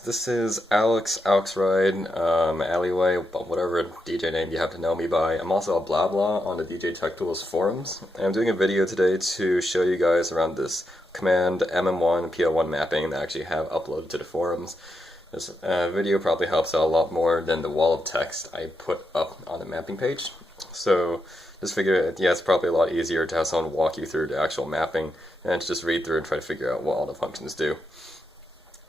This is Alex Ride, Alleyway, whatever DJ name you have to know me by. I'm also a blah blah on the DJ Tech Tools forums, and I'm doing a video today to show you guys around this command MM-1 PL-1 mapping that I actually have uploaded to the forums. This video probably helps out a lot more than the wall of text I put up on the mapping page. So just figure, yeah, it's probably a lot easier to have someone walk you through the actual mapping and to just read through and try to figure out what all the functions do.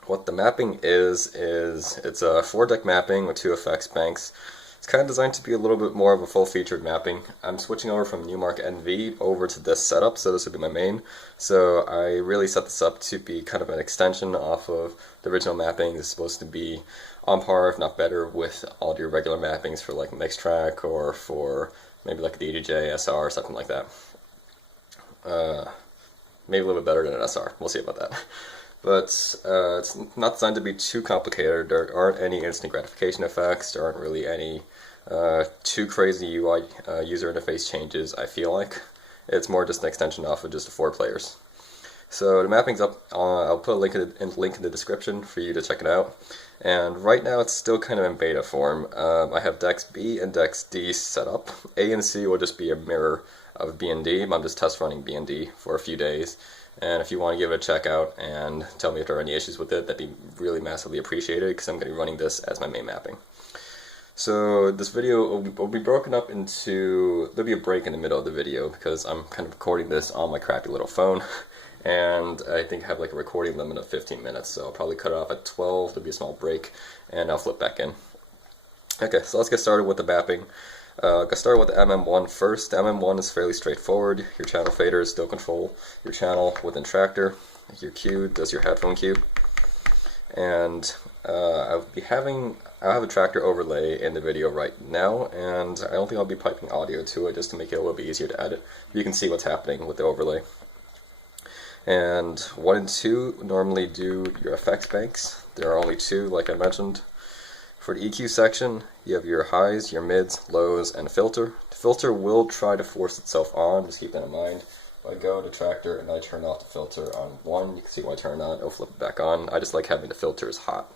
What the mapping is it's a 4-deck mapping with 2 effects banks. It's kind of designed to be a little bit more of a full-featured mapping. I'm switching over from Newmark NV over to this setup, so this would be my main. So I really set this up to be kind of an extension off of the original mapping. It's supposed to be on par, if not better, with all your regular mappings for like mix track or for maybe like a DDJ, SR, or something like that. Maybe a little bit better than an SR. We'll see about that. But it's not designed to be too complicated. There aren't any instant gratification effects. There aren't really any too crazy UI user interface changes, I feel like. It's more just an extension off of just the 4 players. So the mapping's up. I'll put a link in the description for you to check it out. And right now it's still kind of in beta form. I have decks B and decks D set up. A and C will just be a mirror of B and D. I'm just test running B and D for a few days. And if you want to give it a check out and tell me if there are any issues with it, that'd be really massively appreciated because I'm going to be running this as my main mapping. So this video will be broken up into, there'll be a break in the middle of the video because I'm kind of recording this on my crappy little phone. And I think I have like a recording limit of 15 minutes, so I'll probably cut it off at 12, there'll be a small break, and I'll flip back in. Okay, so let's get started with the mapping. Get started with the MM-1 first. The MM-1 is fairly straightforward. Your channel faders still control your channel within Tractor. Your cue does your headphone cue. And I'll have a Tractor overlay in the video right now, and I don't think I'll be piping audio to it just to make it a little bit easier to edit. You can see what's happening with the overlay. And 1 and 2 normally do your effects banks. There are only 2, like I mentioned. For the EQ section, you have your highs, your mids, lows, and a filter. The filter will try to force itself on, just keep that in mind. If I go to Tractor and I turn off the filter on 1, you can see when I turn it on, it'll flip it back on. I just like having the filters hot.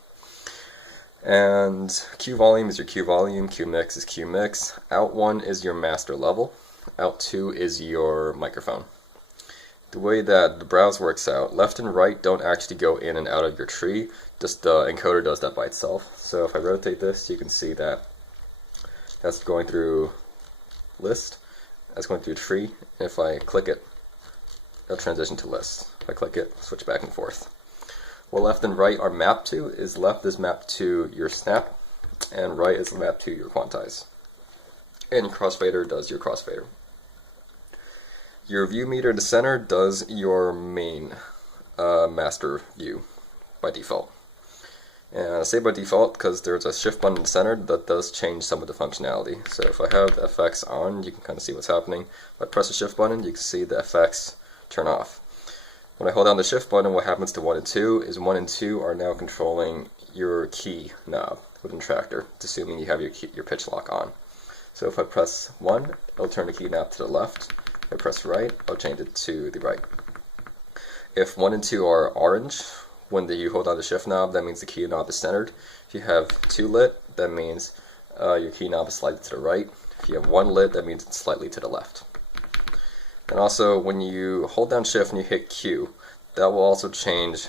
And Q volume is your Q volume, Q mix is Q mix. Out 1 is your master level. Out 2 is your microphone. The way that the browse works out, left and right don't actually go in and out of your tree, just the encoder does that by itself. So if I rotate this, you can see that that's going through list, that's going through tree, and if I click it, it'll transition to list. If I click it, switch back and forth. What left and right are mapped to is left is mapped to your snap, and right is mapped to your quantize. And crossfader does your crossfader. Your view meter in the center does your main master view by default. And I say by default because there's a shift button in the center that does change some of the functionality. So if I have the effects on, you can kind of see what's happening. If I press the shift button, you can see the effects turn off. When I hold down the shift button, what happens to 1 and 2 is 1 and 2 are now controlling your key knob within Tractor, assuming you have your pitch lock on. So if I press 1, it'll turn the key knob to the left. If I press right, I'll change it to the right. If 1 and 2 are orange, when you hold down the shift knob, that means the key knob is centered. If you have 2 lit, that means your key knob is slightly to the right. If you have 1 lit, that means it's slightly to the left. And also, when you hold down shift and you hit Q, that will also change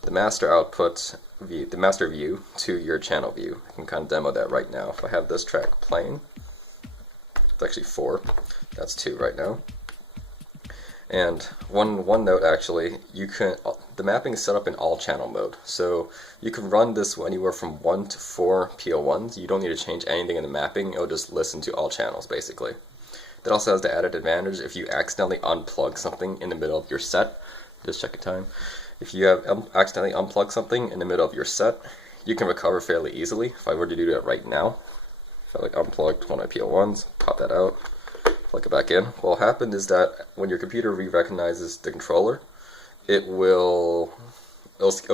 the master output view, the master view, to your channel view. I can kind of demo that right now. If I have this track playing, it's actually 4. That's 2 right now. And one note actually, the mapping is set up in all channel mode. So you can run this anywhere from 1 to 4 PL1s. You don't need to change anything in the mapping, it'll just listen to all channels basically. That also has the added advantage if you accidentally unplug something in the middle of your set. Just check the time. If you have accidentally unplugged something in the middle of your set, you can recover fairly easily. If I were to do that right now, if I unplugged one of my PL1s, pop that out, plug it back in. What will happen is that when your computer re-recognizes the controller, it'll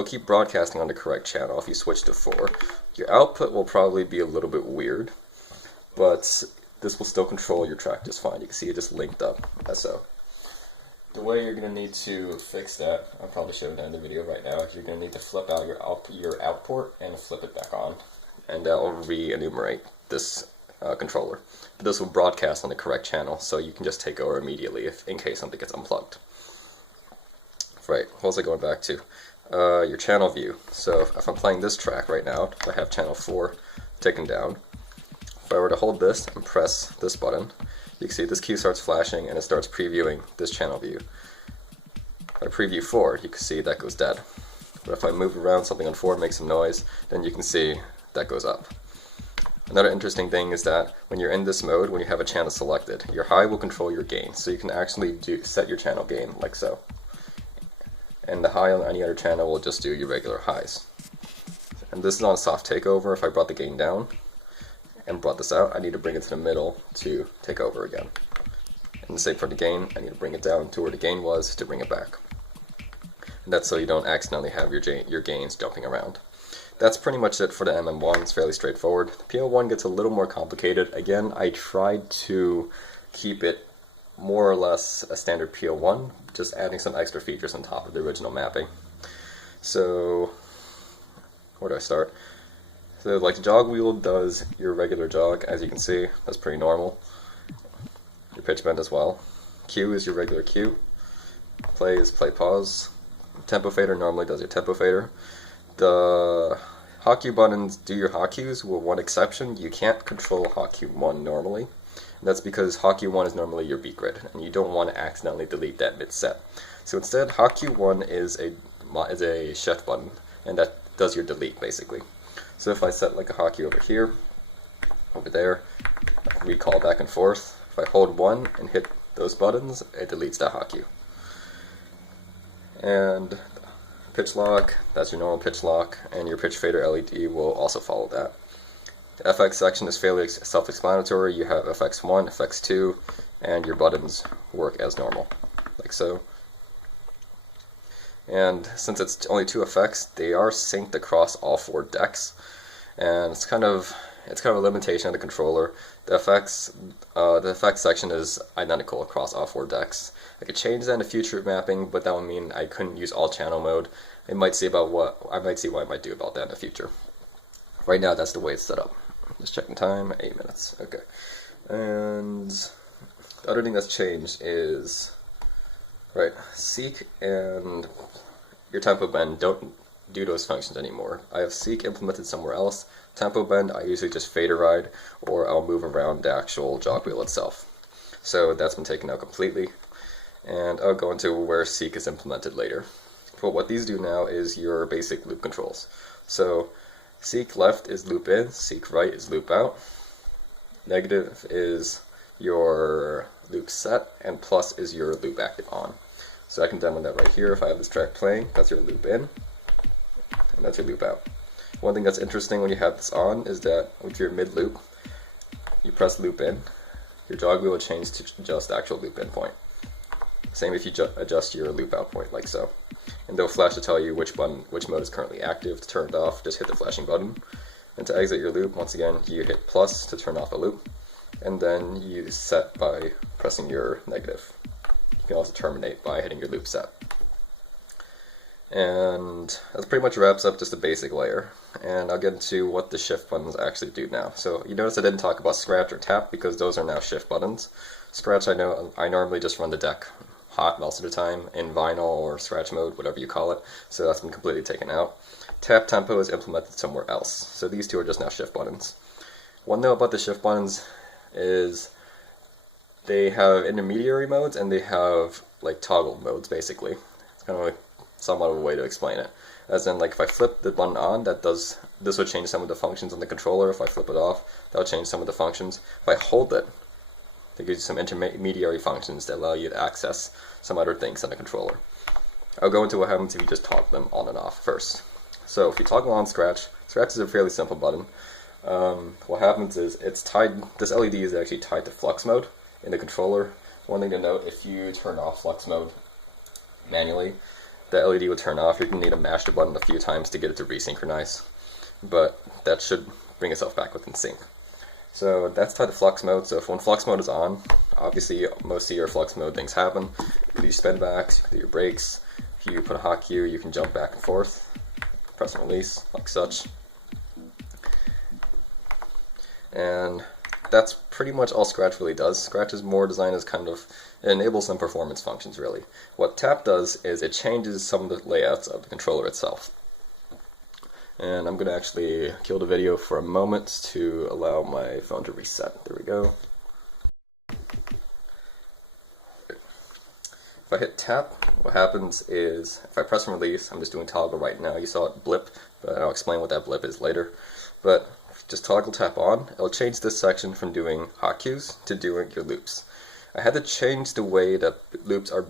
keep broadcasting on the correct channel if you switch to 4. Your output will probably be a little bit weird, but this will still control your track just fine. You can see it just linked up as so. the way you're going to need to fix that, I'll probably show it in the video right now, is you're going to need to flip out your out port and flip it back on. And that will re-enumerate this controller. But this will broadcast on the correct channel, so you can just take over immediately in case something gets unplugged. Right, what was I going back to? Your channel view. So if I'm playing this track right now, if I have channel 4 taken down, if I were to hold this and press this button, you can see this cue starts flashing and it starts previewing this channel view. If I preview 4, you can see that goes dead. But if I move around something on 4 makes some noise, then you can see that goes up. Another interesting thing is that when you're in this mode, when you have a channel selected, your high will control your gain. So you can actually set your channel gain like so. And the high on any other channel will just do your regular highs. And this is on soft takeover. If I brought the gain down and brought this out, I need to bring it to the middle to take over again. And the same for the gain, I need to bring it down to where the gain was to bring it back. And that's so you don't accidentally have your gains jumping around. That's pretty much it for the MM-1. It's fairly straightforward. The PL-1 gets a little more complicated. Again, I tried to keep it more or less a standard PL-1, just adding some extra features on top of the original mapping. So, where do I start? So like the jog wheel does your regular jog, as you can see, that's pretty normal. Your pitch bend as well. Cue is your regular cue. Play is play pause. Tempo fader normally does your tempo fader. The hot cue buttons do your hot cues, with one exception. You can't control hot cue 1 normally. And that's because hot cue 1 is normally your beat grid, and you don't want to accidentally delete that mid-set. So instead, hot cue 1 is a shift button, and that does your delete basically. So if I set like a hot cue over here, over there, I can recall back and forth. If I hold 1 and hit those buttons, it deletes that hot cue. And pitch lock, that's your normal pitch lock, and your pitch fader LED will also follow that. The FX section is fairly self-explanatory. You have FX1, FX2, and your buttons work as normal, like so. And since it's only 2 effects, they are synced across all 4 decks, and it's kind of a limitation of the controller. The effects section is identical across all 4 decks. I could change that in the future mapping, but that would mean I couldn't use all channel mode. I might see what I might do about that in the future. Right now, that's the way it's set up. Just checking time, 8 minutes. Okay. And the other thing that's changed is, right, seek and your tempo bend don't do those functions anymore. I have seek implemented somewhere else. Tempo bend, I usually just fader ride, or I'll move around the actual jog wheel itself. So that's been taken out completely. And I'll go into where seek is implemented later. But what these do now is your basic loop controls. So seek left is loop in, seek right is loop out. Negative is your loop set, and plus is your loop active on. So I can demo that right here. If I have this track playing, that's your loop in, and that's your loop out. One thing that's interesting when you have this on is that with your mid loop, you press loop in, your jog wheel will change to just the actual loop in point. Same if you adjust your loop out point like so. And they'll flash to tell you which mode is currently active. To turn it off, just hit the flashing button. And to exit your loop, once again, you hit plus to turn off the loop. And then you set by pressing your negative. You can also terminate by hitting your loop set. And that pretty much wraps up just the basic layer. And I'll get into what the shift buttons actually do now. So you notice I didn't talk about scratch or tap because those are now shift buttons. Scratch, I normally just run the deck hot most of the time in vinyl or scratch mode, whatever you call it. So that's been completely taken out. Tap tempo is implemented somewhere else. So these two are just now shift buttons. One note about the shift buttons is they have intermediary modes and they have like toggle modes basically. It's kind of like somewhat of a way to explain it. As in, like, if I flip the button on, this would change some of the functions on the controller. If I flip it off, that'll change some of the functions. If I hold it, it gives you some intermediary functions that allow you to access some other things on the controller. I'll go into what happens if you just toggle them on and off first. So if you toggle on scratch is a fairly simple button. What happens is it's tied. This LED is actually tied to flux mode in the controller. One thing to note: if you turn off flux mode manually, the LED will turn off. You're going to need to mash the button a few times to get it to resynchronize, but that should bring itself back within sync. So that's tied to flux mode. So if when flux mode is on, obviously most of your flux mode things happen. You can do your spin backs, you can do your brakes. If you put a hot cue, you can jump back and forth, press and release, like such. And that's pretty much all Scratch really does. Scratch is more designed as kind of, it enables some performance functions really. What tap does is it changes some of the layouts of the controller itself. And I'm going to actually kill the video for a moment to allow my phone to reset. There we go. If I hit tap, what happens is, if I press and release, I'm just doing toggle right now. You saw it blip, but I'll explain what that blip is later. But just toggle tap on, it'll change this section from doing hot cues to doing your loops. I had to change the way that loops are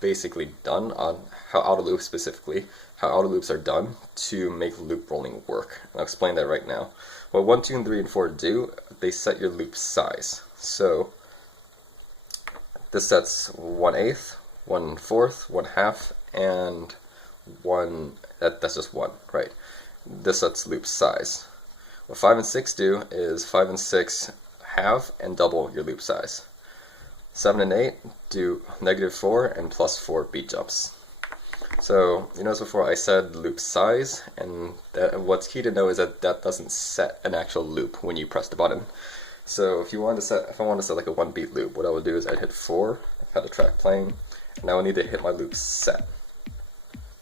basically done, on how auto loops specifically, how auto loops are done to make loop rolling work. And I'll explain that right now. What 1, 2, and 3, and 4 do, they set your loop size. So this sets 1/8, 1/4, 1/2, and 1, that's just 1, right? This sets loop size. What 5 and 6 do is 5 and 6 halve and double your loop size. 7 and 8 do -4 and +4 beat jumps. So you notice before I said loop size, and what's key to know is that that doesn't set an actual loop when you press the button. So if I wanted to set like a 1 beat loop, what I would do is I'd hit 4, have the track playing, and I would need to hit my loop set.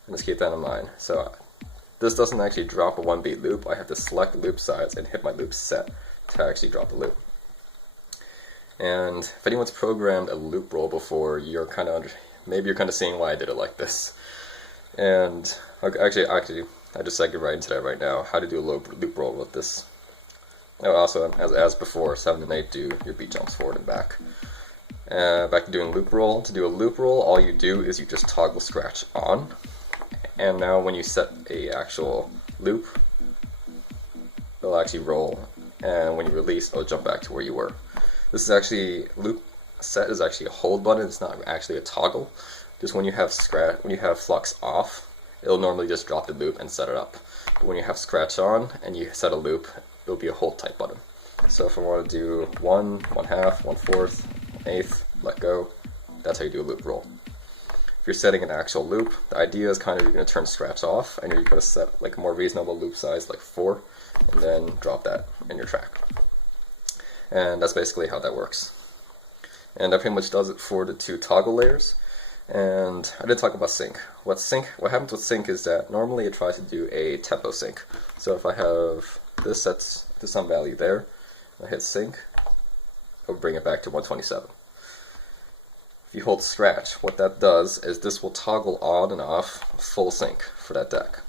And just keep that in mind. So this doesn't actually drop a 1 beat loop. I have to select the loop size and hit my loop set to actually drop the loop. And if anyone's programmed a loop roll before, maybe you're kind of seeing why I did it like this. And actually, I just segue right into that right now. How to do a loop roll with this. Oh, also, as before, 7 and 8 do your beat jumps forward and back. Back to doing loop roll. To do a loop roll, all you do is you just toggle Scratch on. And now when you set a actual loop, it'll actually roll. And when you release, it'll jump back to where you were. This is actually, loop set is actually a hold button. It's not actually a toggle. Just when you have flux off, it'll normally just drop the loop and set it up. But when you have Scratch on and you set a loop, it'll be a hold type button. So if I want to do 1, 1/2, 1/4, 1/8, let go, that's how you do a loop roll. If you're setting an actual loop, the idea is kind of you're going to turn Scratch off and you're going to set like a more reasonable loop size, like 4, and then drop that in your track. And that's basically how that works. And that pretty much does it for the 2 toggle layers. And I did talk about sync. What happens with sync is that normally it tries to do a tempo sync. So if I have this set to some value there, I hit sync, it'll bring it back to 127. If you hold Scratch, what that does is this will toggle on and off full sync for that deck.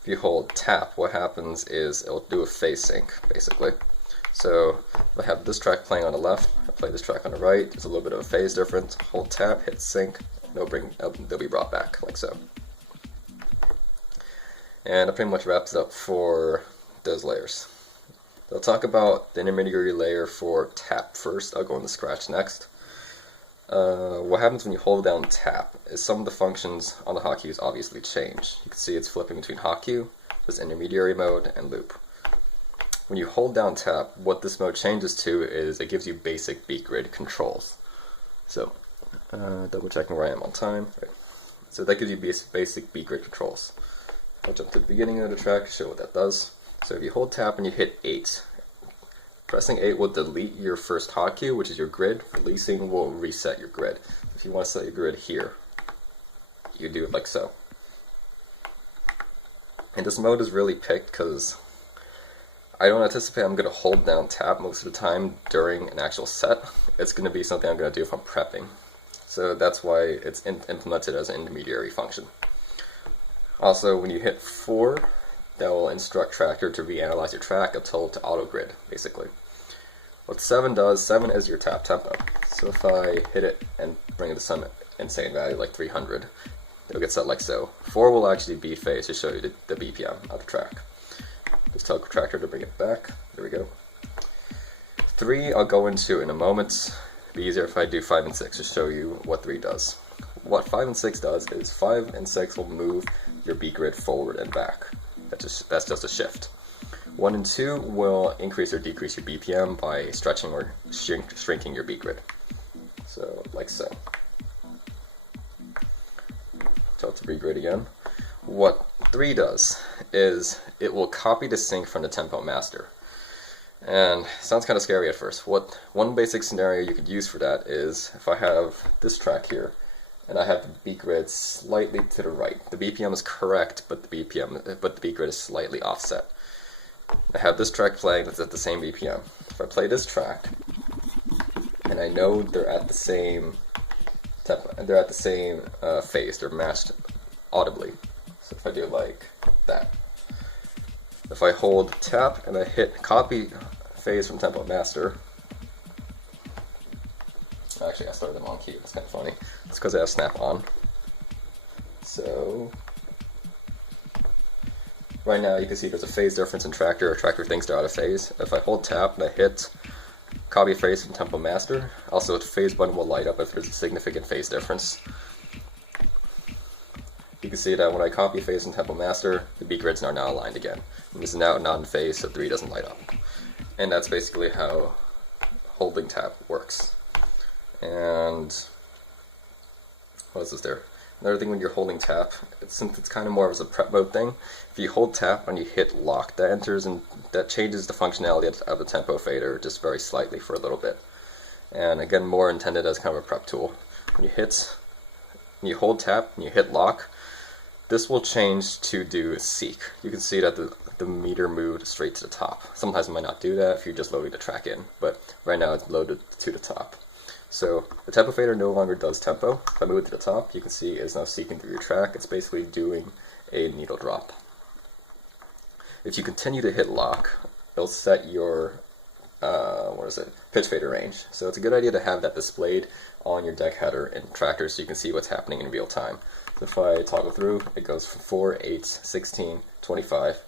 If you hold tap, what happens is it'll do a phase sync, basically. So if I have this track playing on the left, I play this track on the right, there's a little bit of a phase difference. Hold tap, hit sync, they'll be brought back, like so. And that pretty much wraps it up for those layers. I'll talk about the intermediary layer for tap first. I'll go into Scratch next. What happens when you hold down tap is some of the functions on the hot cues obviously change. You can see it's flipping between hot cue, there's intermediary mode, and loop. When you hold down tap, what this mode changes to is it gives you basic beat grid controls. So, double checking where I am on time. Right. So that gives you basic beat grid controls. I'll jump to the beginning of the track to show what that does. So if you hold tap and you hit 8, pressing 8 will delete your first hot cue, which is your grid. Releasing will reset your grid. If you want to set your grid here, you do it like so. And this mode is really picked because I don't anticipate I'm going to hold down tap most of the time during an actual set. It's going to be something I'm going to do if I'm prepping. So that's why it's implemented as an intermediary function. Also, when you hit 4, that will instruct Tractor to reanalyze your track until to auto grid, basically. What 7 does, 7 is your tap tempo. So if I hit it and bring it to some insane value like 300, it'll get set like so. 4 will actually be phase to show you the BPM of the track. Just tell Tractor to bring it back. There we go. 3 I'll go into in a moment. It'd be easier if I do 5 and 6 to show you what 3 does. What 5 and 6 does is 5 and 6 will move your beat grid forward and back. That's just a shift. 1 and 2 will increase or decrease your BPM by stretching or shrinking your beat grid. So, like so. Tell it to beat grid again. What 3 does is it will copy the sync from the tempo master. And it sounds kind of scary at first. One basic scenario you could use for that is if I have this track here and I have the beat grid slightly to the right. The BPM is correct, but the beat grid is slightly offset. I have this track playing that's at the same BPM. If I play this track and I know they're at the same phase, they're matched audibly. So if I do like that. If I hold tap and I hit copy phase from tempo master, actually I started them on key, it's kind of funny. It's because I have snap on. So right now you can see there's a phase difference in tractor. Tractor thinks they're out of phase. If I hold tap and I hit copy phase from tempo master, also the phase button will light up if there's a significant phase difference. You can see that when I copy phase from tempo master, the beat grids are now aligned again. And this is now not in phase, so 3 doesn't light up. And that's basically how holding tap works. And what else is there? Another thing when you're holding tap, since it's kind of more of a prep mode thing, if you hold tap and you hit lock, that enters and that changes the functionality of the tempo fader just very slightly for a little bit. And again, more intended as kind of a prep tool. When you hold tap and you hit lock, this will change to do seek. You can see that the meter moved straight to the top. Sometimes it might not do that if you're just loading the track in, but right now it's loaded to the top. So the tempo fader no longer does tempo. If I move it to the top, you can see it's now seeking through your track. It's basically doing a needle drop. If you continue to hit lock, it'll set your pitch fader range. So it's a good idea to have that displayed on your deck header and tractor so you can see what's happening in real time. So if I toggle through, it goes from 4, 8, 16, 25,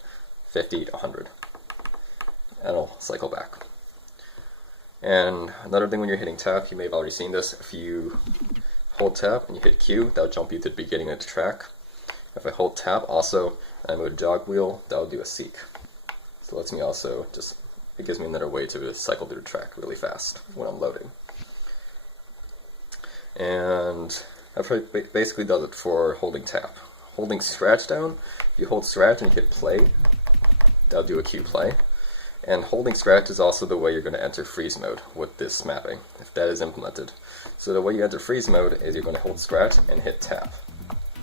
50 to 100. And it'll cycle back. And another thing when you're hitting tap, you may have already seen this, if you hold tap and you hit Q, that'll jump you to the beginning of the track. If I hold tap also, and I move a jog wheel, that'll do a seek. So it lets me also it gives me another way to cycle through the track really fast when I'm loading. And that basically does it for holding tap. Holding scratch down, if you hold scratch and you hit play, that'll do a Q play. And holding scratch is also the way you're going to enter freeze mode with this mapping, if that is implemented. So the way you enter freeze mode is you're going to hold scratch and hit tap.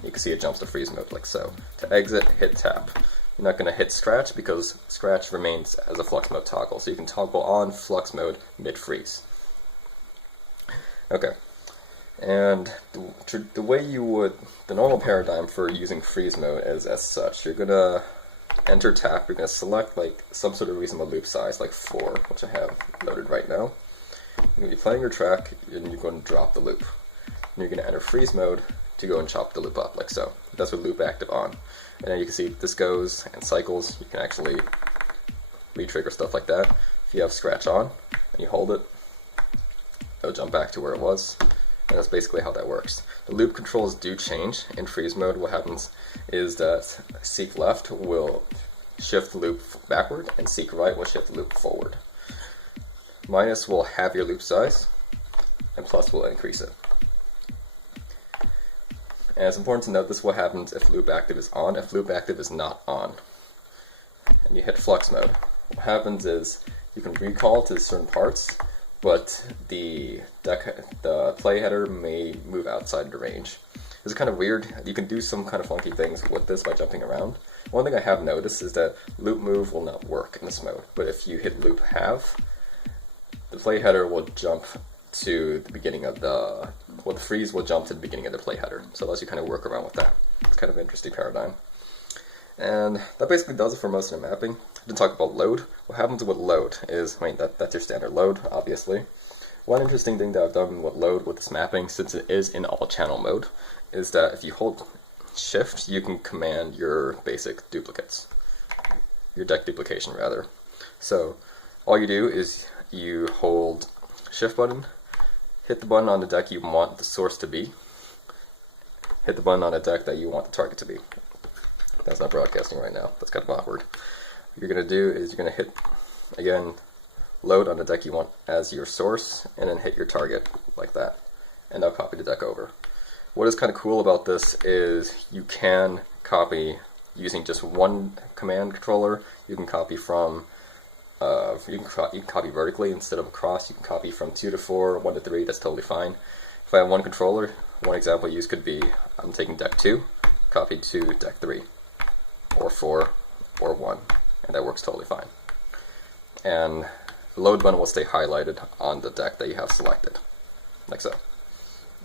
You can see it jumps to freeze mode like so. To exit, hit tap. You're not going to hit scratch because scratch remains as a flux mode toggle, so you can toggle on flux mode mid-freeze. Okay, and the way the normal paradigm for using freeze mode is as such. You're going to enter tap, you're going to select like some sort of reasonable loop size, like 4, which I have loaded right now. You're going to be playing your track, and you're going to drop the loop. And you're going to enter freeze mode to go and chop the loop up, like so. That's with loop active on. And then you can see this goes and cycles. You can actually re-trigger stuff like that. If you have scratch on, and you hold it, it'll jump back to where it was. And that's basically how that works. The loop controls do change. In freeze mode, what happens is that seek left will shift the loop backward, and seek right will shift the loop forward. Minus will have your loop size, and plus will increase it. And it's important to note this is what happens if loop active is on. If loop active is not on, and you hit flux mode, what happens is you can recall to certain parts, but the play header may move outside the range. It's kind of weird. You can do some kind of funky things with this by jumping around. One thing I have noticed is that loop move will not work in this mode, but if you hit loop have, the play header will jump to the beginning of the freeze will jump to the beginning of the play header. So it lets you kind of work around with that. It's kind of an interesting paradigm. And that basically does it for most of the mapping. To talk about load, what happens with load is, that's your standard load, obviously. One interesting thing that I've done with load with this mapping, since it is in all channel mode, is that if you hold shift, you can command your basic duplicates. Your deck duplication, rather. So all you do is you hold shift button, hit the button on the deck you want the source to be, hit the button on the deck that you want the target to be. That's not broadcasting right now, that's kind of awkward. What you're going to do is you're going to hit, again, load on the deck you want as your source, and then hit your target like that, and now copy the deck over. What is kind of cool about this is you can copy using just one command controller. You can copy from you can copy vertically instead of across. You can copy from 2 to 4, 1 to 3. That's totally fine. If I have one controller, one example I use could be I'm taking deck 2, copy to deck 3, or 4, or 1, and that works totally fine. And the load button will stay highlighted on the deck that you have selected, like so.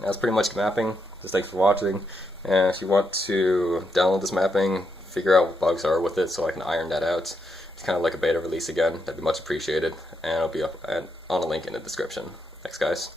That's pretty much mapping. Just thanks for watching, and if you want to download this mapping, figure out what bugs are with it so I can iron that out. It's kind of like a beta release again. That'd be much appreciated, and it'll be up on a link in the description. Thanks, guys.